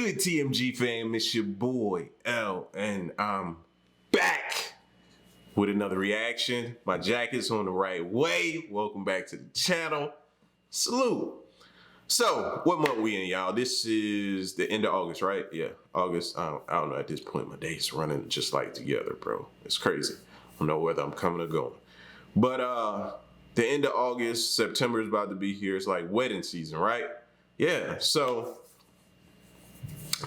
good, TMG fam? It's your boy L, and I'm back with another reaction. My jacket's on the right way. Welcome back to the channel. Salute. So, what month we in, y'all? This is the end of August, right? Yeah, August. I don't know. At this point, my days running just like together, bro. It's crazy. I don't know whether I'm coming or going. But the end of August, September is about to be here. It's like wedding season, right? Yeah. So,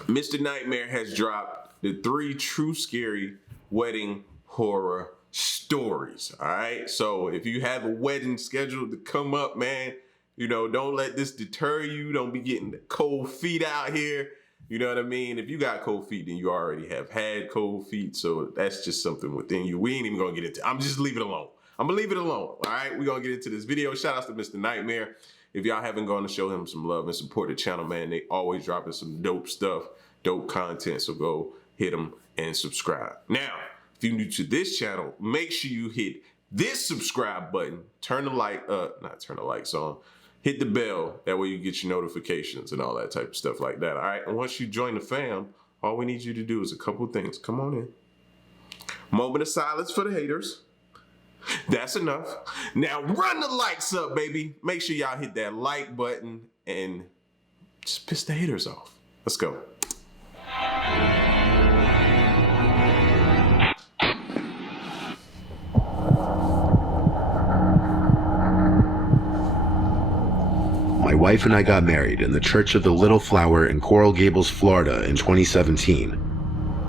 Mr. Nightmare has dropped the 3 true scary wedding horror stories. All right. So if you have a wedding scheduled to come up, man, you know, don't let this deter you. Don't be getting the cold feet out here. You know what I mean? If you got cold feet, then you already have had cold feet. So that's just something within you. We ain't even going to get into it. I'm just leave it alone. I'm going to leave it alone. All right. We're going to get into this video. Shout out to Mr. Nightmare. If y'all haven't gone to show him some love and support the channel, man, they always dropping some dope stuff, dope content. So go hit them and subscribe. Now, if you're new to this channel, make sure you hit this subscribe button. Turn the lights on. Hit the bell. That way you get your notifications and all that type of stuff like that. All right. And once you join the fam, all we need you to do is a couple things. Come on in. Moment of silence for the haters. That's enough. Now run the likes up, baby. Make sure y'all hit that like button and just piss the haters off. Let's go. My wife and I got married in the Church of the Little Flower in Coral Gables, Florida in 2017.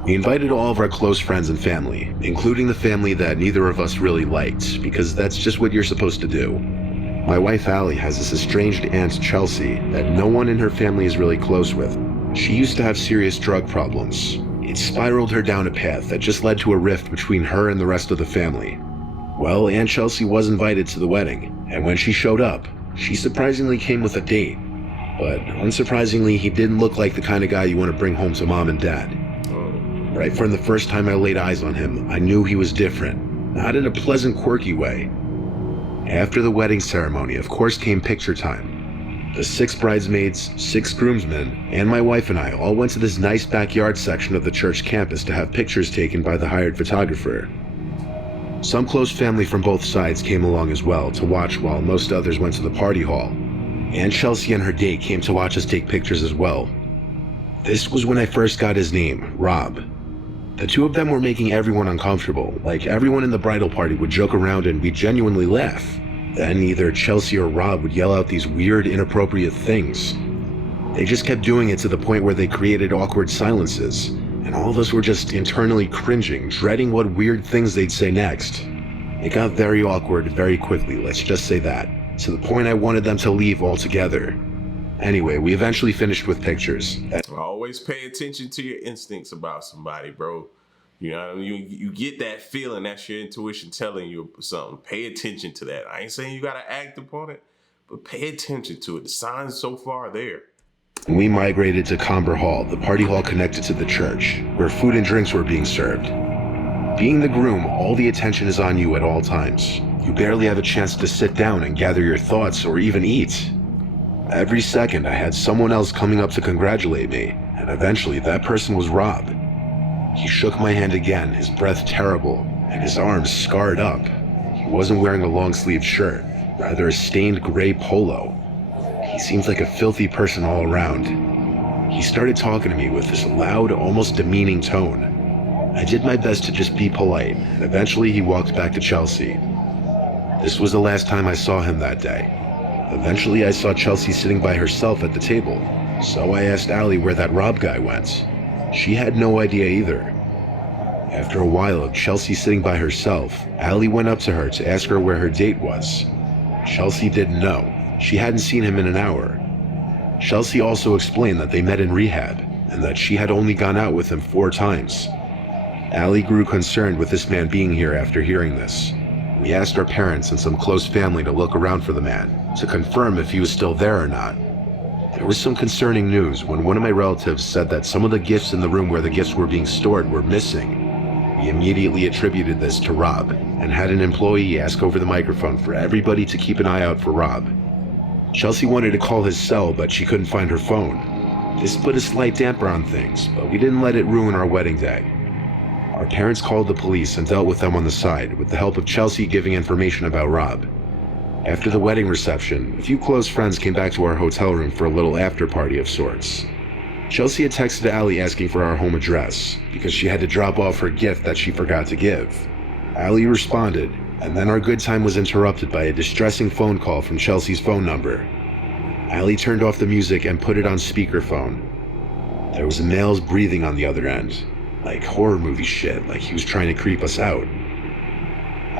We invited all of our close friends and family, including the family that neither of us really liked, because that's just what you're supposed to do. My wife Allie has this estranged aunt Chelsea that no one in her family is really close with. She used to have serious drug problems. It spiraled her down a path that just led to a rift between her and the rest of the family. Well, Aunt Chelsea was invited to the wedding, and when she showed up, she surprisingly came with a date. But unsurprisingly, he didn't look like the kind of guy you want to bring home to mom and dad. Right from the first time I laid eyes on him, I knew he was different, not in a pleasant, quirky way. After the wedding ceremony, of course, came picture time. The 6 bridesmaids, 6 groomsmen, and my wife and I all went to this nice backyard section of the church campus to have pictures taken by the hired photographer. Some close family from both sides came along as well to watch while most others went to the party hall. Aunt Chelsea and her date came to watch us take pictures as well. This was when I first got his name, Rob. The two of them were making everyone uncomfortable, like everyone in the bridal party would joke around and we'd genuinely laugh. Then either Chelsea or Rob would yell out these weird, inappropriate things. They just kept doing it to the point where they created awkward silences, and all of us were just internally cringing, dreading what weird things they'd say next. It got very awkward very quickly, let's just say that, to the point I wanted them to leave altogether. Anyway, we eventually finished with pictures. Always pay attention to your instincts about somebody, bro. You know, you get that feeling. That's your intuition telling you something. Pay attention to that. I ain't saying you gotta act upon it, but pay attention to it. The signs so far are there. We migrated to Comber Hall, the party hall connected to the church, where food and drinks were being served. Being the groom, all the attention is on you at all times. You barely have a chance to sit down and gather your thoughts or even eat. Every second I had someone else coming up to congratulate me, and eventually that person was Rob. He shook my hand again, his breath terrible, and his arms scarred up. He wasn't wearing a long-sleeved shirt, rather a stained gray polo. He seemed like a filthy person all around. He started talking to me with this loud, almost demeaning tone. I did my best to just be polite, and eventually he walked back to Chelsea. This was the last time I saw him that day. Eventually, I saw Chelsea sitting by herself at the table, so I asked Allie where that Rob guy went. She had no idea either. After a while of Chelsea sitting by herself, Allie went up to her to ask her where her date was. Chelsea didn't know. She hadn't seen him in an hour. Chelsea also explained that they met in rehab, and that she had only gone out with him 4 times. Allie grew concerned with this man being here after hearing this. We asked our parents and some close family to look around for the man, to confirm if he was still there or not. There was some concerning news when one of my relatives said that some of the gifts in the room where the gifts were being stored were missing. We immediately attributed this to Rob, and had an employee ask over the microphone for everybody to keep an eye out for Rob. Chelsea wanted to call his cell, but she couldn't find her phone. This put a slight damper on things, but we didn't let it ruin our wedding day. Our parents called the police and dealt with them on the side, with the help of Chelsea giving information about Rob. After the wedding reception, a few close friends came back to our hotel room for a little after-party of sorts. Chelsea had texted Allie asking for our home address, because she had to drop off her gift that she forgot to give. Allie responded, and then our good time was interrupted by a distressing phone call from Chelsea's phone number. Allie turned off the music and put it on speakerphone. There was a male's breathing on the other end, like horror movie shit, like he was trying to creep us out.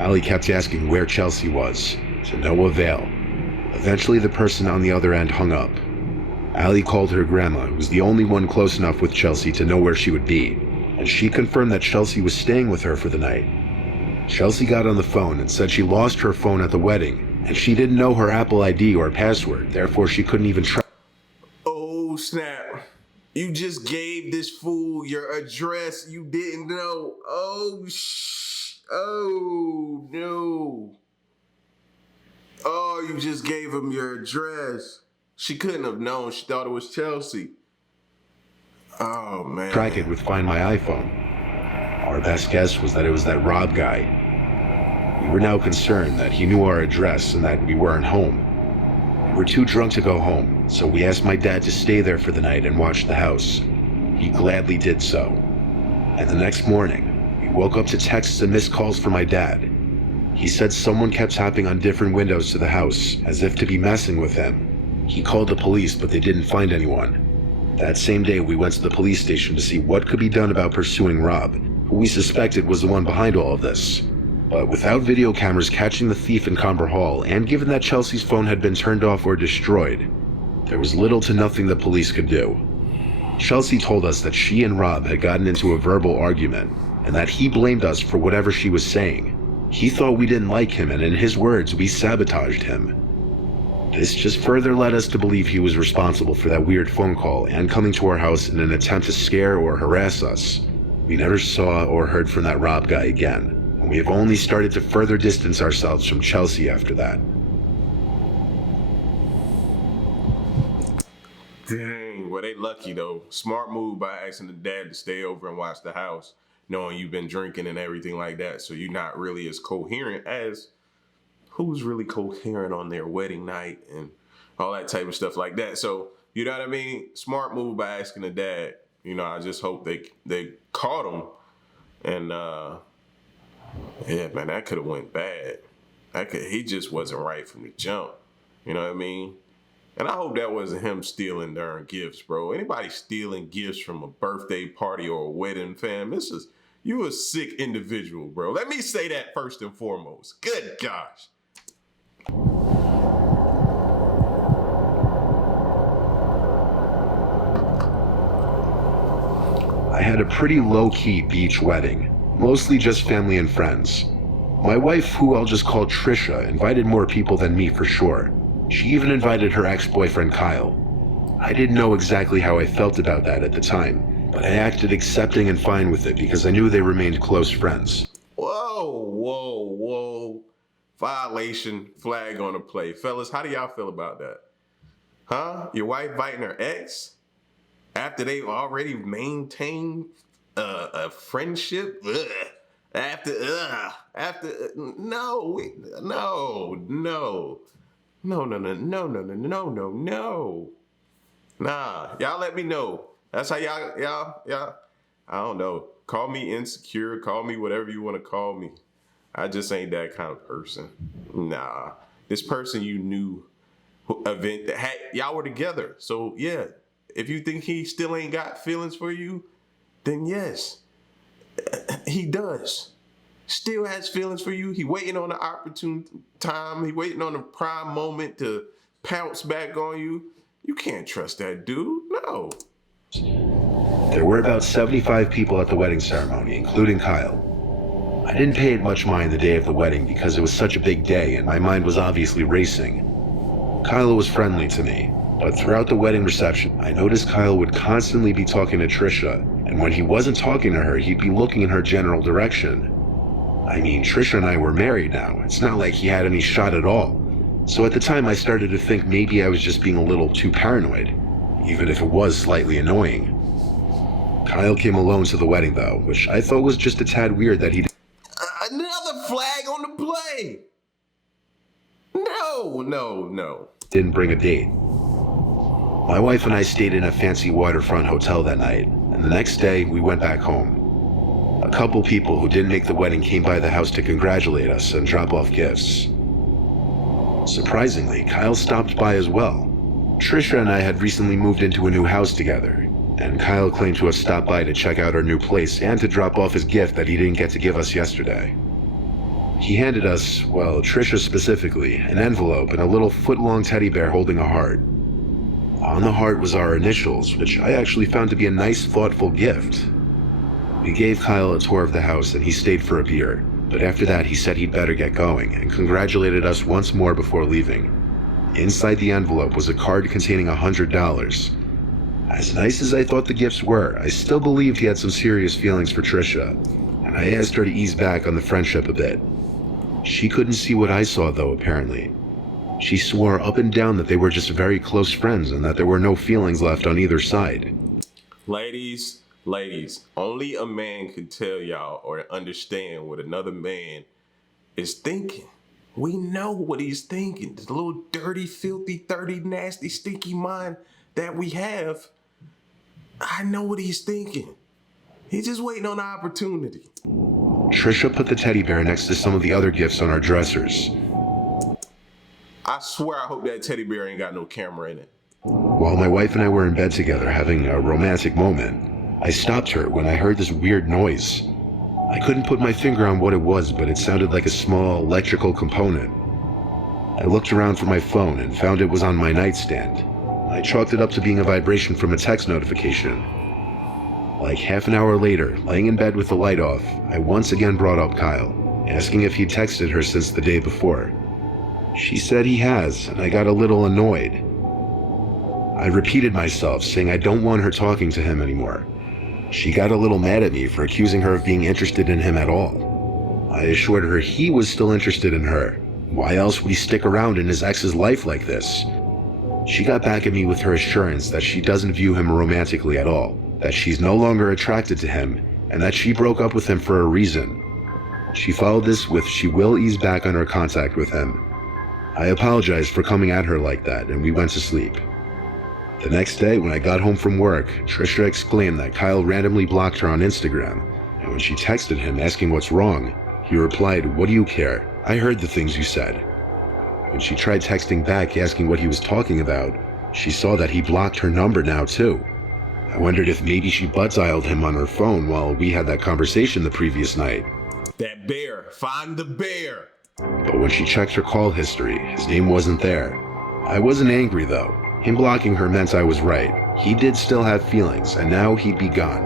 Allie kept asking where Chelsea was, to no avail. Eventually the person on the other end hung up. Allie called her grandma, who was the only one close enough with Chelsea to know where she would be, and she confirmed that Chelsea was staying with her for the night. Chelsea got on the phone and said she lost her phone at the wedding, and she didn't know her Apple ID or password, therefore she couldn't even try. Oh, snap. You just gave this fool your address you didn't know. Oh, no. Oh, you just gave him your address. She couldn't have known. She thought it was Chelsea. Oh, man. Track it with Find My iPhone. Our best guess was that it was that Rob guy. We were now concerned that he knew our address and that we weren't home. We were too drunk to go home, so we asked my dad to stay there for the night and watch the house. He gladly did so. And the next morning, we woke up to texts and missed calls from my dad. He said someone kept tapping on different windows to the house, as if to be messing with him. He called the police, but they didn't find anyone. That same day, we went to the police station to see what could be done about pursuing Rob, who we suspected was the one behind all of this. But without video cameras catching the thief in Comber Hall, and given that Chelsea's phone had been turned off or destroyed, there was little to nothing the police could do. Chelsea told us that she and Rob had gotten into a verbal argument, and that he blamed us for whatever she was saying. He thought we didn't like him, and in his words, we sabotaged him. This just further led us to believe he was responsible for that weird phone call and coming to our house in an attempt to scare or harass us. We never saw or heard from that Rob guy again, and we have only started to further distance ourselves from Chelsea after that. Dang, well, they lucky though. Smart move by asking the dad to stay over and watch the house, knowing you've been drinking and everything like that, so you're not really as coherent as who's really coherent on their wedding night and all that type of stuff like that. So, you know what I mean? Smart move by asking the dad. You know, I just hope they caught him. And, yeah, man, that could have went bad. He just wasn't right from the jump. You know what I mean? And I hope that wasn't him stealing darn gifts, bro. Anybody stealing gifts from a birthday party or a wedding, fam, you a sick individual, bro. Let me say that first and foremost. Good gosh. I had a pretty low-key beach wedding, mostly just family and friends. My wife, who I'll just call Trisha, invited more people than me for sure. She even invited her ex-boyfriend Kyle. I didn't know exactly how I felt about that at the time, but I acted accepting and fine with it because I knew they remained close friends. Whoa. Violation flag on the play. Fellas, how do y'all feel about that? Huh? Your wife inviting her ex? After they've already maintained a friendship? Ugh. No. Nah, y'all let me know. That's how y'all, I don't know. Call me insecure, call me whatever you want to call me. I just ain't that kind of person. Nah, this person you knew, y'all were together. So yeah, if you think he still ain't got feelings for you, then yes, he does. Still has feelings for you. He waiting on the opportune time. He waiting on the prime moment to pounce back on you. You can't trust that dude. No. There were about 75 people at the wedding ceremony, including Kyle. I didn't pay it much mind the day of the wedding because it was such a big day and my mind was obviously racing. Kyle was friendly to me, but throughout the wedding reception, I noticed Kyle would constantly be talking to Trisha, and when he wasn't talking to her, he'd be looking in her general direction. I mean, Trisha and I were married now. It's not like he had any shot at all. So at the time, I started to think maybe I was just being a little too paranoid. even if it was slightly annoying. Kyle came alone to the wedding though, which I thought was just a tad weird that he Another flag on the play. No. didn't bring a date. My wife and I stayed in a fancy waterfront hotel that night, and the next day we went back home. A couple people who didn't make the wedding came by the house to congratulate us and drop off gifts. Surprisingly, Kyle stopped by as well. Trisha and I had recently moved into a new house together, and Kyle claimed to have stopped by to check out our new place and to drop off his gift that he didn't get to give us yesterday. He handed us, well, Trisha specifically, an envelope and a little foot-long teddy bear holding a heart. On the heart was our initials, which I actually found to be a nice, thoughtful gift. We gave Kyle a tour of the house and he stayed for a beer, but after that he said he'd better get going and congratulated us once more before leaving. Inside the envelope was a card containing $100. As nice as I thought the gifts were, I still believed he had some serious feelings for Trisha, and I asked her to ease back on the friendship a bit. She couldn't see what I saw though, apparently. She swore up and down that they were just very close friends and that there were no feelings left on either side. Ladies, only a man can tell y'all or understand what another man is thinking. We know what he's thinking. The little dirty, filthy, nasty, stinky mind that we have. I know what he's thinking. He's just waiting on the opportunity. Trisha put the teddy bear next to some of the other gifts on our dressers. I swear I hope that teddy bear ain't got no camera in it. While my wife and I were in bed together having a romantic moment, I stopped her when I heard this weird noise. I couldn't put my finger on what it was, but it sounded like a small electrical component. I looked around for my phone and found it was on my nightstand. I chalked it up to being a vibration from a text notification. Like half an hour later, laying in bed with the light off, I once again brought up Kyle, asking if he'd texted her since the day before. She said he has, and I got a little annoyed. I repeated myself, saying I don't want her talking to him anymore. She got a little mad at me for accusing her of being interested in him at all. I assured her he was still interested in her. Why else would he stick around in his ex's life like this? She got back at me with her assurance that she doesn't view him romantically at all, that she's no longer attracted to him, and that she broke up with him for a reason. She followed this with she will ease back on her contact with him. I apologized for coming at her like that, and we went to sleep. The next day, when I got home from work, Trisha exclaimed that Kyle randomly blocked her on Instagram, and when she texted him asking what's wrong, he replied, "What do you care? I heard the things you said." When she tried texting back asking what he was talking about, she saw that he blocked her number now too. I wondered if maybe she butt-dialed him on her phone while we had that conversation the previous night. That bear, find the bear. But when she checked her call history, his name wasn't there. I wasn't angry though. Him blocking her meant I was right. He did still have feelings, and now he'd be gone.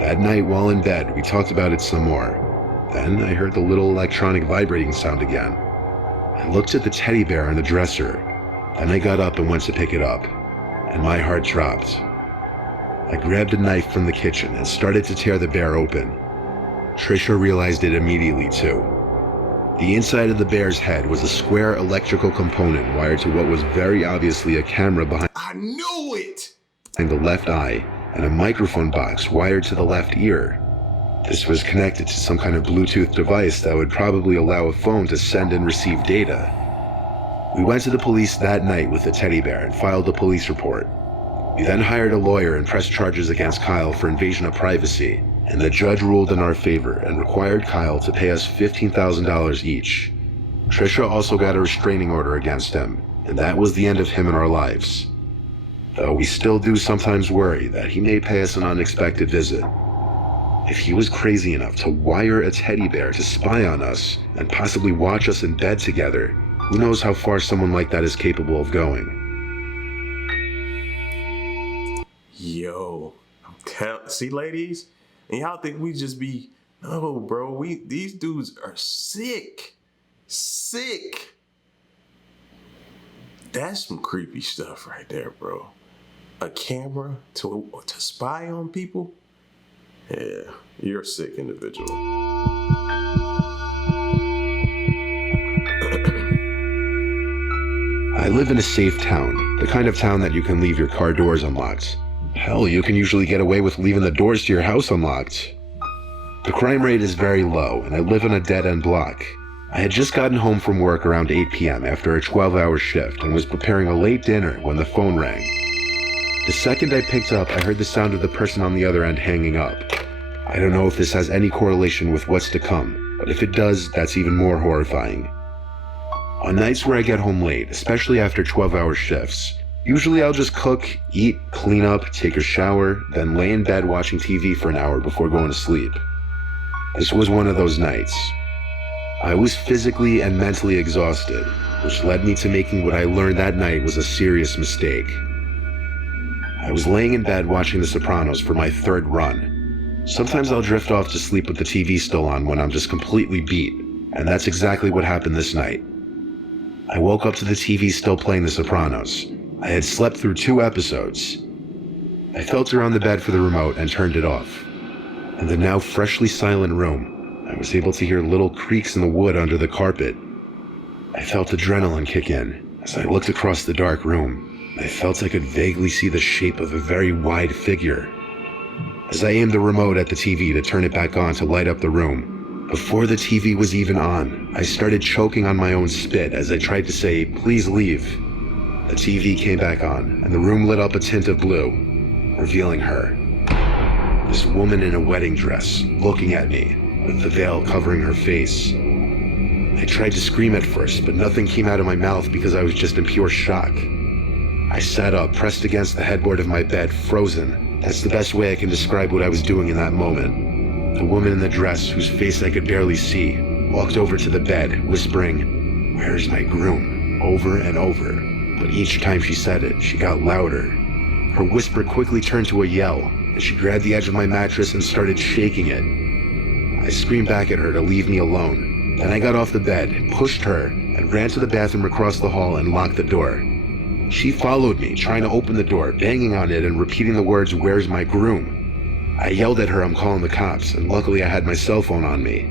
That night while in bed, we talked about it some more. Then I heard the little electronic vibrating sound again. I looked at the teddy bear on the dresser. Then I got up and went to pick it up, and my heart dropped. I grabbed a knife from the kitchen and started to tear the bear open. Trisha realized it immediately too. The inside of the bear's head was a square electrical component wired to what was very obviously a camera behind I knew it! the left eye and a microphone box wired to the left ear. This was connected to some kind of Bluetooth device that would probably allow a phone to send and receive data. We went to the police that night with the teddy bear and filed a police report. We then hired a lawyer and pressed charges against Kyle for invasion of privacy, and the judge ruled in our favor and required Kyle to pay us $15,000 each. Trisha also got a restraining order against him, and that was the end of him in our lives. Though we still do sometimes worry that he may pay us an unexpected visit. If he was crazy enough to wire a teddy bear to spy on us and possibly watch us in bed together, who knows how far someone like that is capable of going. Yo, see, ladies, and y'all think we just be, no, bro, these dudes are sick. That's some creepy stuff right there, bro. A camera to spy on people? Yeah, you're a sick individual. I live in a safe town, the kind of town that you can leave your car doors unlocked. Hell, you can usually get away with leaving the doors to your house unlocked. The crime rate is very low, and I live on a dead-end block. I had just gotten home from work around 8 p.m. after a 12-hour shift and was preparing a late dinner when the phone rang. The second I picked up, I heard the sound of the person on the other end hanging up. I don't know if this has any correlation with what's to come, but if it does, that's even more horrifying. On nights where I get home late, especially after 12-hour shifts, usually I'll just cook, eat, clean up, take a shower, then lay in bed watching TV for an hour before going to sleep. This was one of those nights. I was physically and mentally exhausted, which led me to making what I learned that night was a serious mistake. I was laying in bed watching The Sopranos for my third run. Sometimes I'll drift off to sleep with the TV still on when I'm just completely beat, and that's exactly what happened this night. I woke up to the TV still playing The Sopranos. I had slept through 2 episodes. I felt around the bed for the remote and turned it off. In the now freshly silent room, I was able to hear little creaks in the wood under the carpet. I felt adrenaline kick in. As I looked across the dark room, I felt I could vaguely see the shape of a very wide figure. As I aimed the remote at the TV to turn it back on to light up the room, before the TV was even on, I started choking on my own spit as I tried to say, "Please leave." The TV came back on, and the room lit up a tint of blue, revealing her. This woman in a wedding dress, looking at me, with the veil covering her face. I tried to scream at first, but nothing came out of my mouth because I was just in pure shock. I sat up, pressed against the headboard of my bed, frozen. That's the best way I can describe what I was doing in that moment. The woman in the dress, whose face I could barely see, walked over to the bed, whispering, "Where's my groom?" over and over. But each time she said it, she got louder. Her whisper quickly turned to a yell, and she grabbed the edge of my mattress and started shaking it. I screamed back at her to leave me alone. Then I got off the bed, pushed her, and ran to the bathroom across the hall and locked the door. She followed me, trying to open the door, banging on it and repeating the words, "Where's my groom?" I yelled at her I'm calling the cops, and luckily I had my cell phone on me.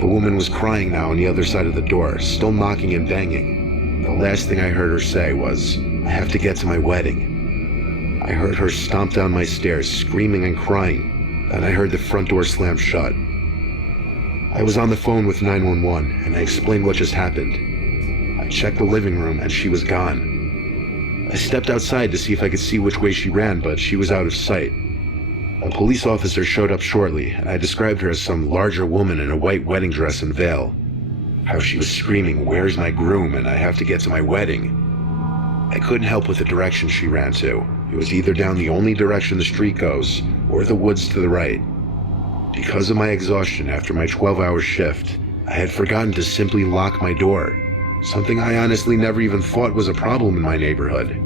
The woman was crying now on the other side of the door, still knocking and banging. The last thing I heard her say was, "I have to get to my wedding." I heard her stomp down my stairs, screaming and crying. Then I heard the front door slam shut. I was on the phone with 911, and I explained what just happened. I checked the living room, and she was gone. I stepped outside to see if I could see which way she ran, but she was out of sight. A police officer showed up shortly, and I described her as some larger woman in a white wedding dress and veil. How she was screaming, "Where's my groom?" and "I have to get to my wedding." I couldn't help with the direction she ran to. It was either down the only direction the street goes, or the woods to the right. Because of my exhaustion after my 12-hour shift, I had forgotten to simply lock my door, something I honestly never even thought was a problem in my neighborhood.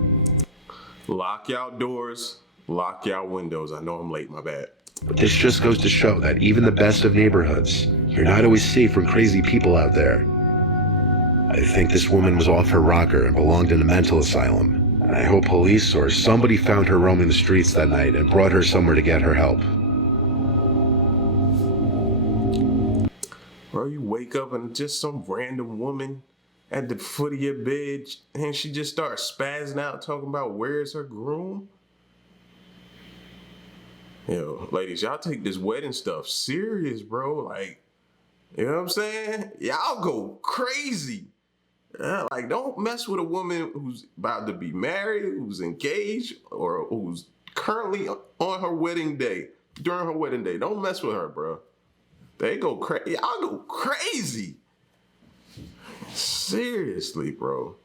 Lock y'all doors, lock y'all windows. I know I'm late, my bad. But this just goes to show that even the best of neighborhoods, you're not always safe from crazy people out there. I think this woman was off her rocker and belonged in a mental asylum, and I hope police or somebody found her roaming the streets that night and brought her somewhere to get her help. Bro, you wake up and just some random woman at the foot of your bed and she just starts spazzing out talking about where's her groom? Yo, ladies, y'all take this wedding stuff serious, bro. Like, you know what I'm saying? Y'all go crazy. Like, don't mess with a woman who's about to be married, who's engaged, or who's currently on her wedding day, during her wedding day. Don't mess with her, bro. They go crazy. Y'all go crazy. Seriously, bro.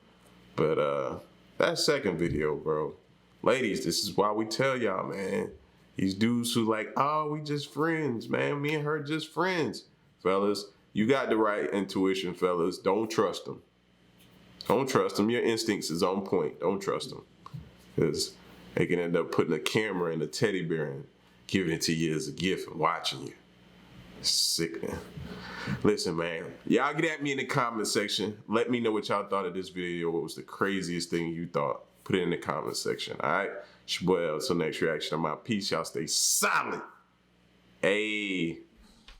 But that second video, bro. Ladies, this is why we tell y'all, man. These dudes who like, oh, we just friends, man. Me and her just friends. Fellas, you got the right intuition, fellas. Don't trust them. Don't trust them. Your instincts is on point. Don't trust them. Because they can end up putting a camera in a teddy bear and giving it to you as a gift and watching you. Sick, man. Listen, man. Y'all get at me in the comment section. Let me know what y'all thought of this video. What was the craziest thing you thought? Put it in the comment section, all right? It's your boy L. Till next reaction. I'm out. Peace. Y'all stay solid. Hey.